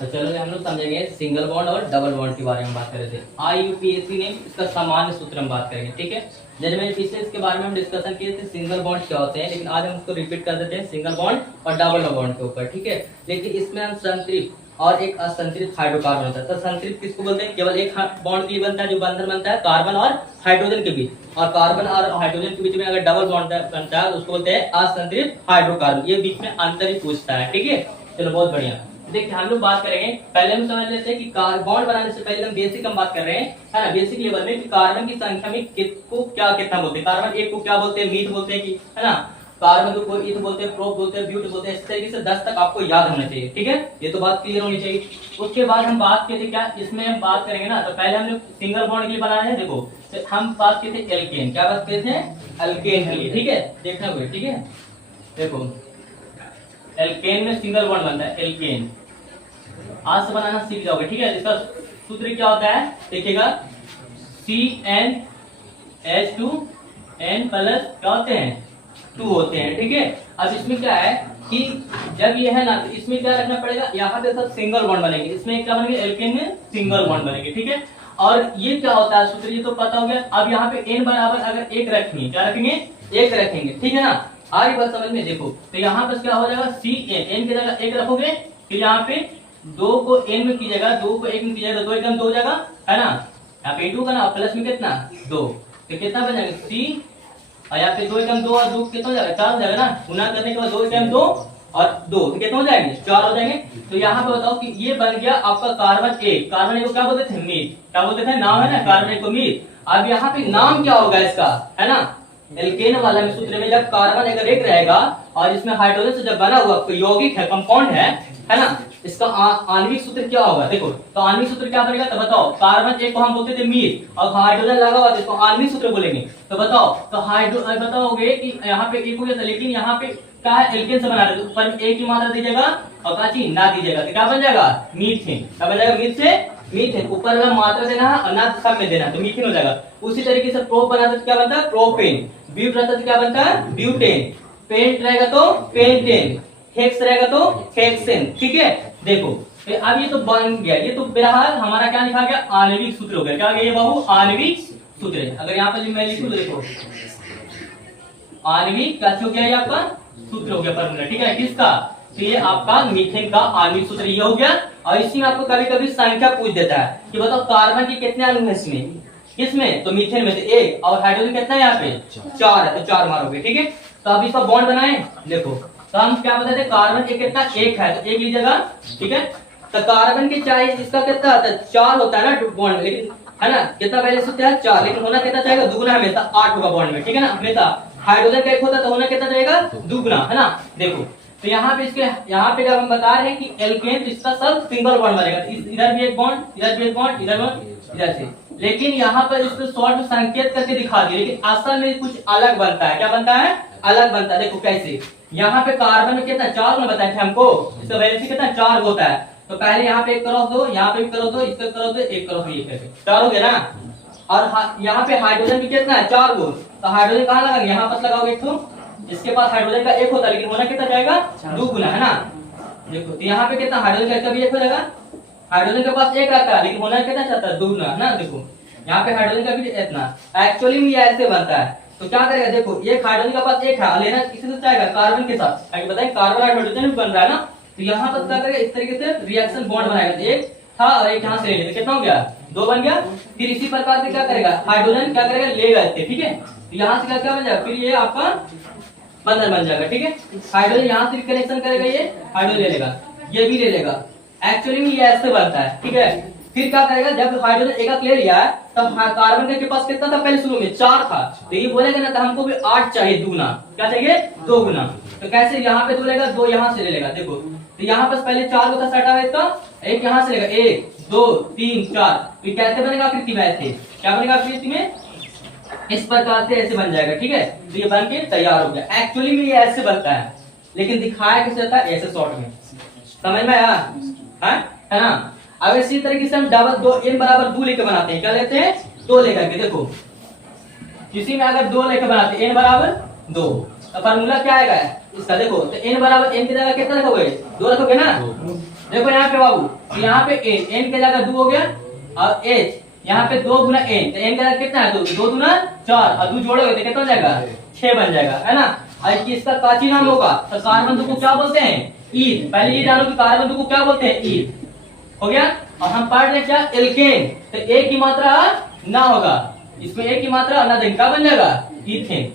तो चलो हम लोग समझेंगे सिंगल बॉन्ड और डबल बॉन्ड के बारे में बात कर रहे थे। IUPAC ने इसका सामान्य सूत्र हम बात करेंगे, ठीक है। जैसे मैंने पिछले इसके बारे में हम डिस्कशन किए थे सिंगल बॉन्ड क्या होते हैं, लेकिन आज हम उसको रिपीट कर देते हैं सिंगल बॉन्ड और डबल बॉन्ड के ऊपर, ठीक है। लेकिन इसमें हम संतृप्त और एक असंतृप्त हाइड्रोकार्बन होता है। तो संतृप्त किसको बोलते हैं, केवल एक बॉन्ड के लिए बनता है, जो बंधन बनता है कार्बन और हाइड्रोजन के बीच, और कार्बन और हाइड्रोजन के बीच में अगर डबल बॉन्ड बनता है तो उसको बोलते हैं असंतृप्त हाइड्रोकार्बन। ये बीच में अंतर ही पूछता है, ठीक है। चलो बहुत बढ़िया। देखिए हम लोग बात करेंगे, पहले हम समझ लेते हैं कि बॉन्ड बनाने से पहले हम बेसिक हम बात कर रहे हैं, है ना, बेसिक लेवल में कि कार्बन की संख्या में किसको क्या कितना बोलते हैं। कार्बन एक को क्या बोलते हैं, मीथ बोलते हैं, कि है ना, कार्बन दो को ईथ बोलते हैं, प्रोप बोलते हैं, ब्यूट बोलते हैं। इस तरीके से 10 तक आपको याद होना चाहिए, ठीक है। ये तो बात क्लियर होनी चाहिए। उसके बाद हम बात किए थे क्या, इसमें हम बात करेंगे ना, तो पहले हम लोग सिंगल बॉन्ड के लिए बना रहे हैं। देखो तो हम बात किए थे एल्केन, क्या बात किए थे, एल्केन के लिए, ठीक है। देखना हुए, ठीक है। देखो एल्केन में सिंगल बॉन्ड बनता है, एल्केन आज से बनाना सीख जाओगे, ठीक है। इसका सूत्र क्या होता है, देखिएगा, CnH2 N प्लस क्या होते हैं, 2 होते हैं, ठीक है। अब इसमें क्या है कि जब ये है ना, तो इसमें क्या रखना पड़ेगा, यहाँ पे सब सिंगल बॉन्ड बनेंगे, इसमें क्या बनेंगे, एल्केन में सिंगल बॉन्ड बनेंगे, ठीक है। और ये क्या होता है सूत्र, ये तो पता हो गया। अब यहाँ पे n बराबर अगर 1 रखेंगे, क्या रखेंगे, 1 रखेंगे, ठीक है ना। आ रही बात समझ में, देखो तो यहाँ पर क्या हो जाएगा, Cn की जगह 1 रखोगे, फिर यहाँ पे 2 को n में कीजिएगा, 2 को 1 में कीजिएगा, 2 एकम 2 हो जाएगा, है ना। यहाँ पे 2 का ना प्लस में कितना 2, तो कितना बन जाएगा C, और यहाँ पे 2 एकम 2 और 2 कितना हो जाएगा, 4 हो जाएगा ना। गुना करने के बाद 2 एकम 2 और 2 तो कितना हो जाएंगे, 4 हो जाएंगे। तो यहाँ पे बताओ कि ये बन गया आपका कार्बन एक। कार्बन एक को क्या बोलते थे, मीथ, क्या बोलते थे, नाम है ना कार्बन एक को मीथ। अब यहाँ पे नाम क्या होगा इसका, है ना, एल्केन वाला में सूत्र में जब कार्बन अगर एक रहेगा और इसमें हाइड्रोजन से जब बना हुआ यौगिक है, कंपाउंड है ना, इसका आणविक सूत्र क्या होगा। देखो तो आणविक सूत्र क्या बनेगा, तो बताओ, कार्बन एक को हम बोलते थे मीथ और हाइड्रोजन लगा हुआ, तो इसको आणविक सूत्र बोलेंगे। तो बताओ, तो बताओगे कि यहाँ पे एक हो गया, लेकिन यहाँ पे क्या है, एल्केन से बना रहे, ऊपर में एक की मात्रा दीजिएगा और काची ना दीजिएगा, तो क्या बन जाएगा, मीथेन। क्या बन जाएगा, मीथ से मीथेन, ऊपर वाला मात्रा देना है और ना सब में देना है, तो मीथेन हो जाएगा। उसी तरीके से प्रोप बनाते तो क्या बनता है, प्रोपेन। ब्यूट रहता तो क्या बनता है, ब्यूटेन। पेंट रहेगा तो पेंटेन। हेक्स रहेगा तो हेक्सेन, ठीक है। देखो तो अब ये तो बन गया, ये तो बहरहाल हमारा क्या लिखा गया, आणविक सूत्र हो गया। क्या गया ये बाबू, आणविक सूत्र। अगर यहाँ पर मैं लिखूं, देखो आणविक क्या हो गया, ये आपका सूत्र हो गया, फॉर्मूला, ठीक है, किसका, तो ये आपका मीथेन का आणविक सूत्र ये हो गया। और इसी में आपको कभी कभी संख्या पूछ देता है कि बताओ कार्बन के कितने अणु है इसमें, किसमें, तो मीथेन में से 1, और हाइड्रोजन कितना है यहाँ पे 4 है, तो 4 मारोगे, ठीक है। तो अब इसका बॉन्ड बनाए, देखो तो हम क्या बताते हैं, कार्बन के कितना 1 है, तो 1 लीजिएगा, ठीक है। तो कार्बन के चाहे इसका कितना आता है, 4 होता है ना बॉन्ड, लेकिन है ना, कितना वैलेंस होता है 4, लेकिन होना कितना चाहेगा, दुगुना हमेशा 8 होगा बॉन्ड में, ठीक है ना, हमेशा। हाइड्रोजन का 1 होता है तो होना कितना चाहेगा, दुगुना, है ना। देखो तो यहाँ पे इसके यहाँ पे जब हम बता रहे हैं कि एल्केन, इसका सब सिंगल बॉन्ड बनेगा, इधर भी एक बॉन्ड, इधर भी एक बॉन्ड, इधर बॉन्ड, इधर से। लेकिन यहाँ पर इसको शॉर्ट में संकेत करके दिखा दिया, लेकिन असल में कुछ अलग बनता है। क्या बनता है, अलग बनता है। देखो कैसे, यहाँ पे कार्बन में कितना 4 में बताया था हमको, इसका वैलेंसी कितना 4 होता है। तो पहले यहाँ पे 1 क्रॉस दो, यहाँ पे करो दो, इसका करो दो, 1 क्रॉस, ये कैसे 4 हो गया ना। और यहाँ पे हाइड्रोजन भी कितना है 4 गो, तो हाइड्रोजन कहाँ लगाएंगे, यहाँ पास लगाओगे एक तो, इसके पास हाइड्रोजन का 1 होता है, लेकिन होना कितना जाएगा, 2 गुना, है ना। देखो तो यहाँ पे कितना हाइड्रोजन का भी 1 हो जाएगा, हाइड्रोजन के पास 1 रहता है, लेकिन होना कितना चाहता है, 2 गुना, है ना। देखो यहाँ पे हाइड्रोजन का भी इतना, एक्चुअली में ये ऐसे बनता है। तो क्या करेगा, देखो ये हाइड्रोजन के पास 1 है, लेना किसी से चाहेगा, कार्बन के साथ, आगे बताएं कार्बन और हाइड्रोजन भी बन रहा है ना। तो यहाँ पर क्या करेगा, इस तरीके से रिएक्शन बॉन्ड बनाएगा, 1 था और 1 यहाँ से ले लेते, कितना हो गया, 2 बन गया। फिर इसी प्रकार से क्या करेगा, हाइड्रोजन क्या करेगा, लेगा इससे, ठीक है। तो यहाँ से क्या बन जाएगा, फिर ये आपका बंधन बन जाएगा, ठीक है। हाइड्रोजन यहाँ से कनेक्शन करेगा, ये हाइड्रोजन ले लेगा, ये भी ले लेगा। एक्चुअली में ये ऐसे बनता है, ठीक है। फिर क्या करेगा, जब हाइड्रोजन एक ले लिया है, तब कार्बन के पास कितना था, पहले शुरू में 4 था, तो ये बोलेगा ना, तो हमको भी 8 चाहिए, दुगुना, क्या चाहिए, 2 गुना। तो कैसे, यहाँ पे 2 लेगा, 2 यहाँ से ले लेगा। देखो तो यहाँ पर पहले 4 को था सटा है इसका, 1 यहाँ से लेगा, 1 2 3 4, तो कैसे बनेगा आकृति में, ऐसे क्या बनेगा आकृति में, इस प्रकार से ऐसे बन जाएगा, ठीक है। तो ये बन के तैयार हो गया। एक्चुअली में ये ऐसे बनता है, लेकिन दिखाया कैसे जाता है, ऐसे शॉर्ट में, समझ में आया, है ना। अब इसी तरीके से हम डबल 2 n बराबर 2 लेकर बनाते हैं, क्या लेते हैं, 2 लेकर के। देखो किसी में अगर 2 लेकर बनाते हैं, n बराबर 2, तो फार्मूला क्या आएगा इसका, देखो तो n बराबर n की जगह कितना रखोगे, 2 रखोगे ना। देखो यहाँ पे बाबू, तो यहाँ पे एन के जगह 2 हो गया और एच यहाँ पे 2 गुना एन, तो एन का जगह कितना है 2, 2 गुना 4 और 2 जोड़ोगे तो कितना हो जाएगा 6 बन जाएगा, है ना। और इसका काची नाम होगा, तो कार्बन 2 को क्या बोलते हैं ईथ। पहले ये जानो कि कार्बन 2 को क्या बोलते हैं ईथ, हो गया। और हम पढ़ रहे क्या एल्केन, तो एक की मात्रा ना होगा इसमें, एक की मात्रा ना देंगे, क्या बन जाएगा इथेन।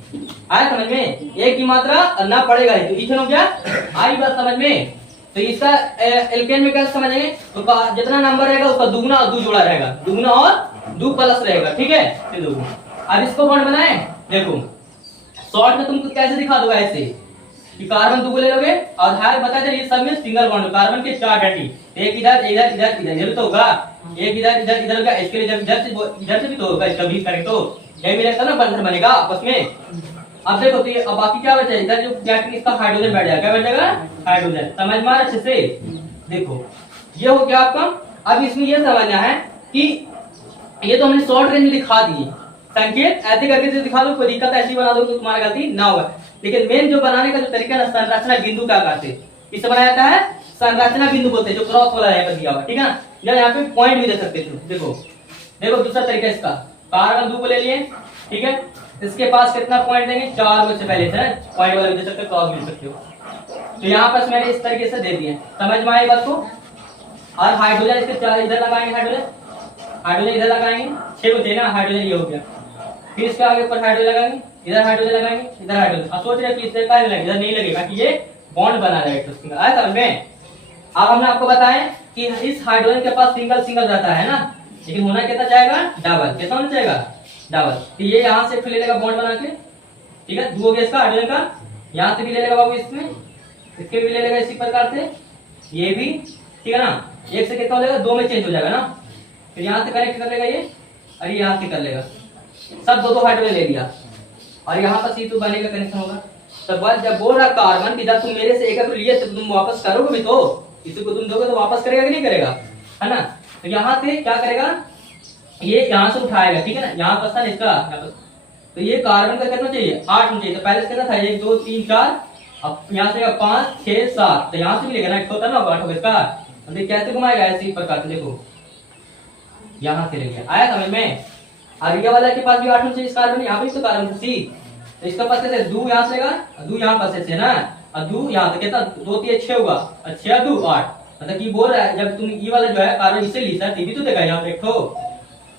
आया समझ में, एक की मात्रा ना पड़ेगा तो इथेन हो गया। आई बात समझ में। तो इसका एल्केन में क्या समझेंगे, तो जितना नंबर रहेगा उसका दुगुना और 2 जोड़ा रहेगा, दुगुना और 2 प्लस रहेगा, ठीक है। अब इसको बॉन्ड बनाए, देखो शॉर्ट में तुमको कैसे दिखा दूंगा, ऐसे कि कार्बन 2 को ले लोगे और हार बता दे ये सब में सिंगल बॉन्ड, कार्बन के 4 डटी, एक इधर इधर इधर इधर, ये तो होगा एक इधर इधर इधर का, इसके लिए इधर से भी तो होगा, इसका 20 करें तो यही मिलेगा ना, बंधन बनेगा आपस में। अब देखो तो ये अब बाकी क्या बचा, इधर जो गैस इसका हाइड्रोजन बैठ जाएगा, क्या बैठ जाएगा हाइड्रोजन, समझ में आ रहा अच्छे से। देखो ये हो गया आपका। अब इसमें ये समझना है कि ये तो हमने शॉर्ट रेंज में दिखा दी संकेत, ऐसे करके दिखा दो, कोई दिक्कत ऐसी बना दो तो तुम्हारा गलती ना होगा। लेकिन मेन जो बनाने का जो तरीका है संरचना बिंदु का आकार से इसे बनाया जाता है, संरचना बिंदु बोलते हैं, जो क्रॉस वाला है दिया हुआ, ठीक है ना। या यहाँ पे पॉइंट भी दे सकते थे, देखो देखो दूसरा तरीका इसका, कार्बन 2 को ले लिए, ठीक है, इसके पास कितना पॉइंट देंगे 4 में से पहले से पॉइंट वाला भी दे सकते हो, क्रॉस भी दे सकते हो। तो यहाँ पर मैंने इस तरीके से दे दिए, समझ में आई बात को। और हाइड्रोजन इसके 4 इधर लगाएंगे, हाइड्रोजन इधर लगाएंगे, 6 बचे ना, हाइड्रोजन ये हो गया। फिर इसके आगे ऊपर हाइड्रोजन लगाएंगे, इधर हाइड्रोजन लगाएंगे, इधर हाइड्रोजन। अब सोच रहे कि इससे क्या लगेगा, इधर नहीं लगेगा कि ये बॉन्ड बना रहेगा, आया समझ में। अब हमने आपको बताया कि इस हाइड्रोजन के पास सिंगल सिंगल रहता है ना, लेकिन होना कितना चाहेगा डबल, कितना होना चाहेगा डबल। तो ये यहाँ से फिर ले लेगा बॉन्ड बना के, ठीक है, 2 हो गया इसका हाइड्रोजन का, यहाँ से भी ले लेगा बाबू, इसमें इसके भी ले लेगा इसी प्रकार से, ये भी, ठीक है ना। एक से कितना हो जाएगा 2 में चेंज हो जाएगा ना, फिर यहाँ से कनेक्ट कर लेगा ये, और यहाँ से कर लेगा, सब 2 हाइड्रोजन ले लिया, और यहाँ पर C2 बनेगा, कनेक्शन होगा। तब बाद जब बोल रहा कार्बन कि जब तुम मेरे से एक लिए तो तुम वापस करोगे भी, तो इसी को तुम दोगे तो वापस करेगा कि नहीं करेगा, है ना। तो यहाँ से क्या करेगा, ये यहाँ से उठाएगा, ठीक है ना, यहाँ पर था इसका, तो ये कार्बन का कितना चाहिए 8 में चाहिए, तो पहले कितना था 1 2 3 4, अब यहाँ से 5 6 7, तो यहाँ से मिलेगा ना, होता ना 8 होगा इसका। अब कैसे घुमाएगा ऐसे प्रकार से, देखो यहाँ से ले गया, आया समझ में। और ये वाला के पास भी 8 में चाहिए कार्बन, यहाँ पे तो कार्बन सी, तो इसका पास कैसे 2 यहाँ से लेगा, 2 यहाँ पास से ना, और 2 यहाँ से कितना 2 3 6 होगा, और 6 2 8, मतलब कि बोल रहा है जब तुम ये वाला जो है कार्बन इसे लीसा टीवी तो देखा यहाँ पे देखो,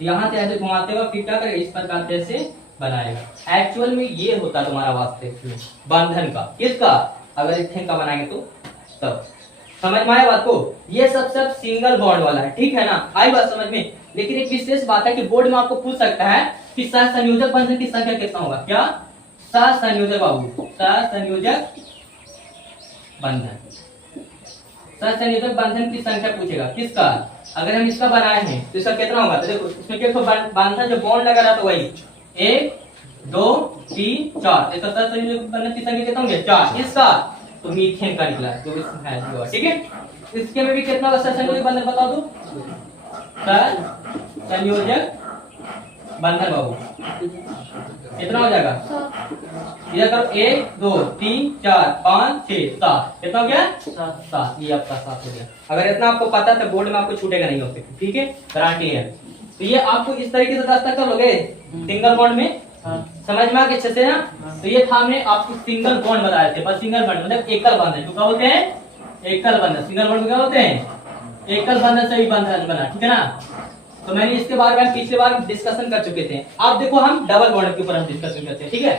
यहाँ से ऐसे घुमाते हुए फिर क्या करेगा इस प्रकार से ऐसे बनाएगा। एक्चुअल में ये होता है तुम्हारा वास्ते बंधन का, किसका, अगर इथेन का बनाएंगे तो तब समझ में आया बात को। ये सब सिंगल बॉन्ड वाला है, ठीक है ना, आई बात समझ में। लेकिन एक विशेष बात है कि बोर्ड में आपको पूछ सकता है कि सहसंयोजक बंधन की संख्या कितना होगा, क्या सहसंयोजक बाबू, सहसंयोजक बंधन, सहसंयोजक बंधन की संख्या पूछेगा किसका, अगर हम इसका बनाए हैं तो इसका कितना होगा। तो देखो इसमें क्या बंधन जो बॉन्ड लगा रहा था वही 1 2 3 4, इसका सहसंयोजक बंधन की संख्या कितना होगा 4, इसका तो मीथेन का निकला, जो इसमें ठीक है। इसके में भी कितना होगा सहसंयोजक बंधन बता दो, सहसंयोजक बंधन बाबू कितना हो जाएगा, इधर करो 1 2 3 4 5 6 7, कितना हो गया 7, ये आपका 7 हो गया। अगर इतना आपको पता है तो बोर्ड में आपको छूटेगा नहीं होते, ठीक है, गारंटी है। तो ये आपको इस तरीके से 10 तक कर लोगे सिंगल बॉन्ड में, समझ में आ गया अच्छे से ना। तो ये था हमने आपको सिंगल बॉन्ड बताए थे, बस सिंगल बॉन्ड मतलब एकल बंधन, जो क्या बोलते हैं एकल बंधन, सिंगल बॉन्ड क्या बोलते हैं एकल बंधन से ही बंधन बना, ठीक है ना। तो मैंने इसके बारे में पिछले बार डिस्कशन कर चुके थे। अब देखो हम डबल बॉन्ड के ऊपर हम डिस्कशन करते हैं, ठीक है।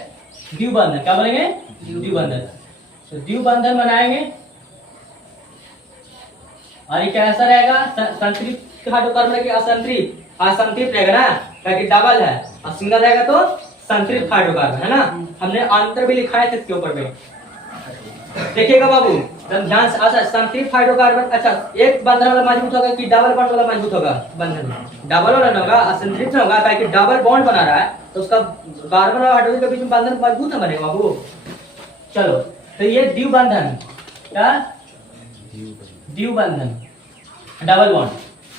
द्विबंधन क्या बोलेंगे, द्विबंधन, तो द्विबंधन बनाएंगे और ये कैसा रहेगा, संतृप्त हाइड्रोकार्बन की असंतृप्त, असंतृप्त रहेगा ना, क्योंकि डबल है, और सिंगल रहेगा तो संतृप्त हाइड्रोकार्बन, है ना। हमने अंतर भी लिखा है इसके ऊपर में, देखिएगा बाबू ध्यान से। अच्छा संतृप्त हाइड्रोकार्बन, अच्छा एक बंधन वाला मजबूत होगा कि डबल बॉन्ड वाला मजबूत होगा, बंधन डबल वाला होगा, असंतृप्त होगा, क्योंकि डबल बॉन्ड बना रहा है तो उसका कार्बन और हाइड्रोजन के बीच में बंधन मजबूत है बनेगा बाबू। चलो तो ये द्विबंधन, क्या द्विबंधन डबल बॉन्ड,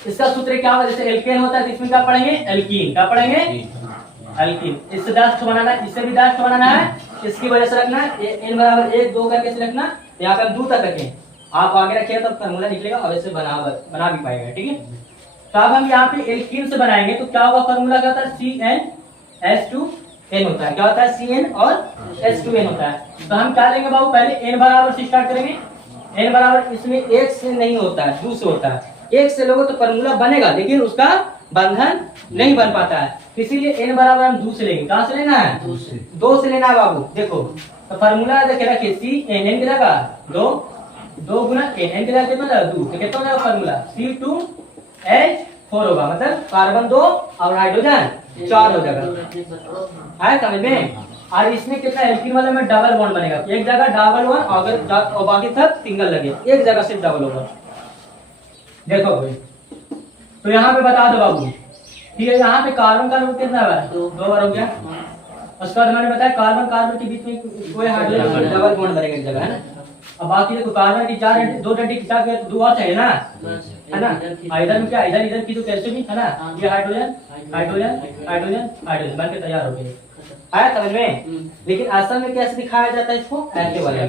इसका सूत्र क्या होगा, जैसे एल्केन होता है तो इसमें क्या पढ़ेंगे एल्कीन, क्या पढ़ेंगे एल्कीन। इससे 10 बनाना है, इससे भी 10 बनाना है, इसकी वजह से रखना है n बराबर 1 2 करके से रखना, यहाँ पे हम 2 तक रखें, आप आगे रखिएगा तो फार्मूला निकलेगा और ऐसे बना भी पाएगा, ठीक है। तो अब हम यहाँ पे एल्कीन से बनाएंगे तो क्या होगा, फार्मूला क्या होता है, CnH2n होता है। क्या होता है, Cn और H2n होता है। तो हम क्या लेंगे बाबू, पहले n बराबर से स्टार्ट करेंगे। n बराबर इसमें एक से नहीं होता है, दो से होता है। एक से लोगे तो फार्मूला बनेगा लेकिन उसका बंधन नहीं बन पाता है, इसीलिए n बराबर हम दो से लेंगे। कहाँ से लेना है, दो से लेना है बाबू। देखो तो फार्मूला देखिए रखिए, Cn कितना का दो गुना n कितना कितना दो, तो कितना होगा फार्मूला, C2H4 होगा, मतलब कार्बन 2 और हाइड्रोजन 4 हो जाएगा। आया समझ में। और इसमें कितना एल्कीन वाले में डबल बॉन्ड बनेगा, एक जगह डबल वन और बाकी सब सिंगल लगे, एक जगह सिर्फ डबल होगा। देखो भाई तो यहाँ पे बता दो बाबू, ठीक है, यहाँ पे कार्बन का नंबर कितना है, 2 बार हो गया। उसके बाद मैंने बताया कार्बन कार्बन के बीच में कोई हाइड्रोजन डबल बॉन्ड बनेगा एक जगह, है ना। अब बाकी देखो कार्बन की चार दो डंडी खिंचा के दो और चाहिए ना, है ना। इधर में क्या, इधर इधर की तो कैसे भी, है ना, ये हाइड्रोजन हाइड्रोजन हाइड्रोजन हाइड्रोजन बन के तैयार हो गए। आया समझ में। लेकिन असल में कैसे दिखाया जाता है इसको, ऐसे वाले,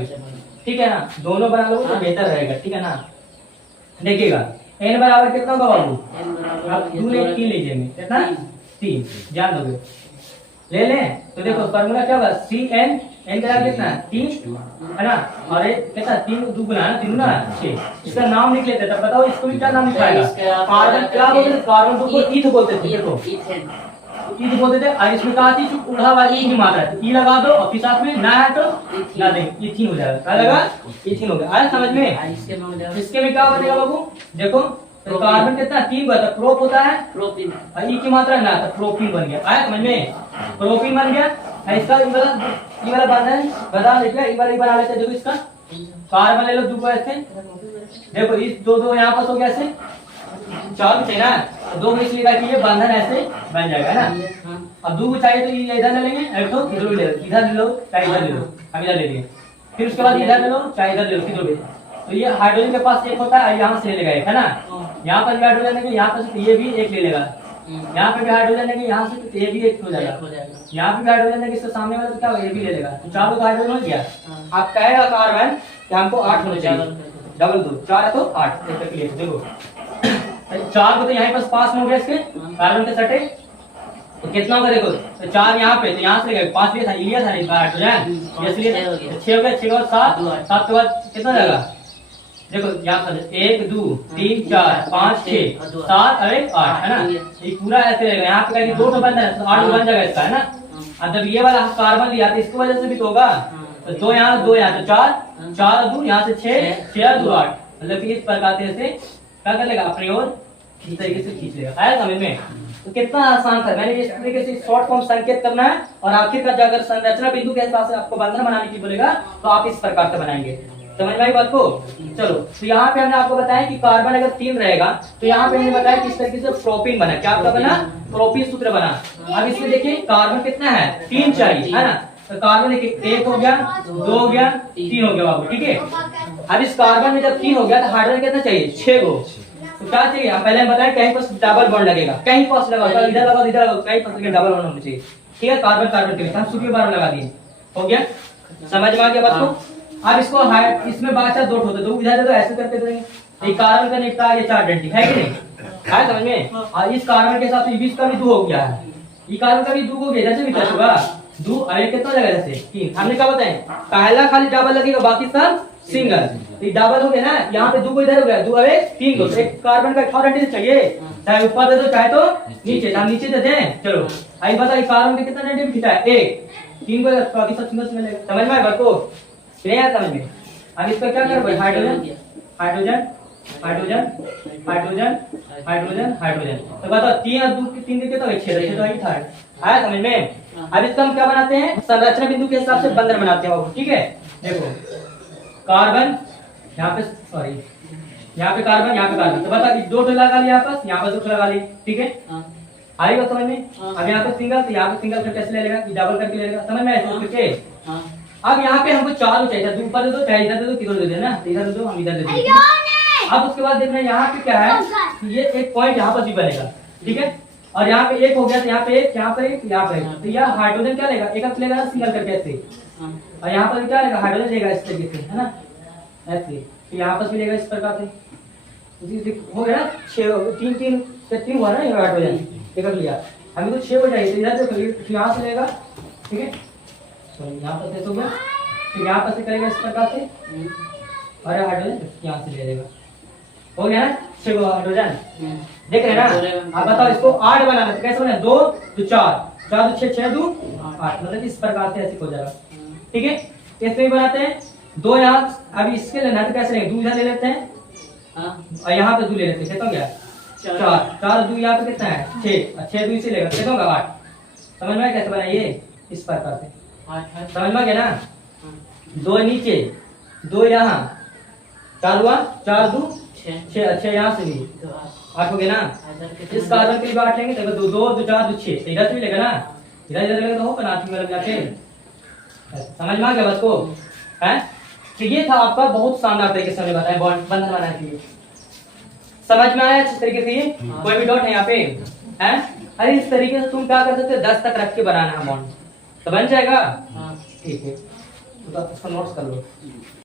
ठीक है ना। दोनों बना लो तो बेहतर रहेगा, ठीक है ना। देखिएगा n बराबर कितना होगा बाबू, आप 2 ने 3 लीजिए, कितना 3 ध्यान दोगे, ले लें। तो देखो फार्मूला क्या होगा, Cn n का कितना 3 है ना, और ये कितना 3 2 गुना है ना, 3 गुना 6। इसका नाम लिख लेते हैं, तब बताओ इसको भी क्या नाम लिखाएगा, कार्बन क्या बोलते थे, कार्बन को ईथ बोलते थे। देखो ईथ बोलते थे, और इसमें कहा थी उड़ा वाली ई की मात्रा है, ई लगा दो और फिर साथ में ना है तो ना दे, इथिन हो जाएगा। क्या लगा, इथिन हो गया। आया समझ में। इसके में क्या बनेगा बाबू, देखो तो कार्बन कितना 3 बता, प्रोप होता है प्रोपीन, और ई की मात्रा ना था, प्रोपीन बन गया। आया समझ में, प्रोपीन बन गया। इसका ये वाला बंधन बता देखिए, एक बार बना लेते हैं। देखो इसका कार्बन ले लो 2 को ऐसे, देखो इस 2 यहाँ पास हो गया ऐसे 4 चाहिए ना, 2 में इसलिए कि ये बंधन ऐसे बन जाएगा ना। अब 2 को चाहिए तो ये इधर ले लेंगे, एक तो इधर ले लो, इधर ले लो चाहे इधर ले लो, अब इधर ले लिए, फिर उसके बाद इधर ले लो चाहे इधर ले लो, किधर ले। तो ये हाइड्रोजन के पास एक होता है, यहाँ से ले लेगा एक, है ना। यहाँ पर भी हाइड्रोजन लेंगे, यहाँ पर से ये भी एक ले लेगा, यहाँ पे भी हाइड्रोजन लेंगे, यहाँ से तो ये भी एक हो जाएगा, यहाँ पे भी हाइड्रोजन लेंगे, इसके सामने वाला तो क्या होगा, ये भी ले लेगा। तो 4 हाइड्रोजन हो गया। आप कहेगा कार्बन कि हमको 8 होने चाहिए, डबल 2 4 है तो 8। देखो 4 को तो यहाँ पास में हो गया इसके कार्बन के सटे, तो कितना होगा देखो, तो 4 यहाँ पे, तो यहाँ से लेगा 5 लिया था हाइड्रोजन, इसलिए 6 हो गया, 6 और 7 के बाद कितना जाएगा, देखो यहाँ पर 1 2 3 4 5 6 7 और 1 8, है ना। ये पूरा ऐसे रहेगा, यहाँ पे कहीं 2 तो बन जाएगा, तो 8 बन जाएगा इसका, है ना। और जब ये वाला कार्बन लिया तो इसकी वजह से भी तो होगा, तो 2 यहाँ 2 यहाँ, तो 4 और 2 यहाँ से 6 और 2 8, मतलब इस प्रकार से क्या कर लेगा, अपनी ओर इस तरीके से खींच लेगा। आया समझ में। तो कितना आसान था, मैंने इस तरीके से शॉर्ट फॉर्म संकेत करना है, और आखिरकार अगर संरचना बिंदु के हिसाब से आपको बंधन बनाने की बोलेगा तो आप इस प्रकार से बनाएंगे। समझ में आई बात को। चलो तो यहाँ पे हमने आपको बताया कि कार्बन अगर 3 रहेगा, तो यहाँ पे हमने बताया किस तरीके से प्रोपीन बना, क्या आपका बना, प्रोपीन सूत्र बना। अब इसमें देखिए कार्बन कितना है, 3 चाहिए, है ना। तो कार्बन देखिए 1 हो गया, 2 हो गया, 3 हो गया बाबू, ठीक है। अब इस कार्बन में जब 3 हो गया तो हाइड्रोजन कितना चाहिए, 6 गो। तो क्या चाहिए, पहले हम बताएं कहीं पर डबल बॉन्ड लगेगा, कहीं पास लगा, इधर लगा इधर लगा, कहीं पर डबल बॉन्ड होना चाहिए, ठीक है। कार्बन कार्बन के बीच हम सूत्र बार लगा दिए, हो गया, समझ में आ गया बात को। अब इसको इसमें बाचा 2 होते, तो इधर तो ऐसे करके देंगे, एक कार्बन का निपटा ये 4 डंडी है कि नहीं, है समझ में। और इस कार्बन के साथ बीच का भी 2 हो गया है, ये कार्बन का भी 2 हो गया, जैसे भी टच होगा 2 और 1 कितना लगेगा, जैसे 3। हमने क्या बताया, पहला खाली डबल लगेगा, बाकी सब सिंगल। तो डबल हो गया ना, यहाँ पे 2 को इधर हो गया, 2 और 1 3 को, एक कार्बन का 8 डंडी चाहिए, चाहे ऊपर दे दो चाहे तो नीचे, हम नीचे दे दें। चलो आई बताइए कार्बन के कितना डंडी खींचा है, 1 3 को, बाकी सब सिंगल सिंगल लगेगा। समझ में आया बात को, समझ में। अब इसका क्या करोगे, hydrogen hydrogen hydrogen hydrogen hydrogen hydrogen, तो बताओ 3 और 2 3 कितना हो गया, 6 तो आई था। आया समझ में। अब इसका हम क्या बनाते हैं, संरचना बिंदु के हिसाब से बंधन बनाते हैं, ठीक है। देखो कार्बन यहाँ पे, सॉरी यहाँ पे कार्बन, यहाँ पे कार्बन, तो बता 2 लगा लिया आपस, यहाँ पर 2 लगा ली, ठीक है। आई बात समझ में। अब यहाँ पे सिंगल, तो यहाँ पे सिंगल फिर कैसे ले लेगा, डबल करके ले लेगा, समझ में आया। अब यहाँ पे हमको 4 चाहिए, 2 ऊपर दे दो चाहे इधर दे दो, किधर दे देना, इधर दे दो हम इधर दे देंगे। अब उसके बाद देखना यहाँ पे क्या है, ये एक पॉइंट यहाँ पर भी बनेगा, ठीक है। और यहाँ पे 1 हो गया, तो यहाँ पे 1 यहाँ पर 1 यहाँ पे, तो यह हाइड्रोजन क्या लेगा, एक लेगा सिंगल करके ऐसे, और यहाँ पर क्या लेगा, हाइड्रोजन लेगा इस तरीके से, है ना, ऐसे तो यहाँ पर मिलेगा इस प्रकार से। हो गया 6 3 3 3 हुआ ना, ये हाइड्रोजन एक लिया, हमें तो 6 हो जाएगी। तो इधर देखो यहाँ से लेगा, ठीक है, तो यहाँ पर से हो गया, फिर यहाँ पर से करेगा इस प्रकार से, और हाइड्रोजन यहाँ से ले लेगा। हो गया ना 6 हाइड्रोजन, देख रहे हैं ना। आप बताओ इसको 8 बनाना तो कैसे बना, 2 तो 4 4 तो 6 6 2 8, मतलब इस प्रकार से ऐसे हो जाएगा, ठीक है। इसमें भी बनाते हैं 2 यहाँ, अभी इसके लेना तो कैसे लेंगे, 2 इधर ले लेते हैं, और यहाँ पे 2 ले लेते हैं, कितना हो गया 4 4 2 यहाँ पे कितना है 6 6 2 इसे लेगा, कितना होगा 8। समझ में आया कैसे बनाइए इस प्रकार से, समझ में आ गया ना। 2 नीचे 2 यहाँ, 4 हुआ 4 2 6 यहाँ से भी 8 हो गया ना। इस कार्बन के लिए 8 लेंगे तो 2 2 4 2 6, इधर से भी लेगा ना, इधर लेगा तो होगा ना, मतलब जाके समझ में आ गया बस को है। तो ये था आपका बहुत शानदार तरीके से हमने बताया बॉन्ड बंधन बनाने के लिए, समझ में आया अच्छे तरीके से। ये कोई भी डॉट है यहाँ पे है, अरे इस तरीके से तुम क्या कर सकते हो, 10 तक रख के बनाना है बॉन्ड, तो बन जाएगा। ठीक है, तो इसको नोट्स कर लो।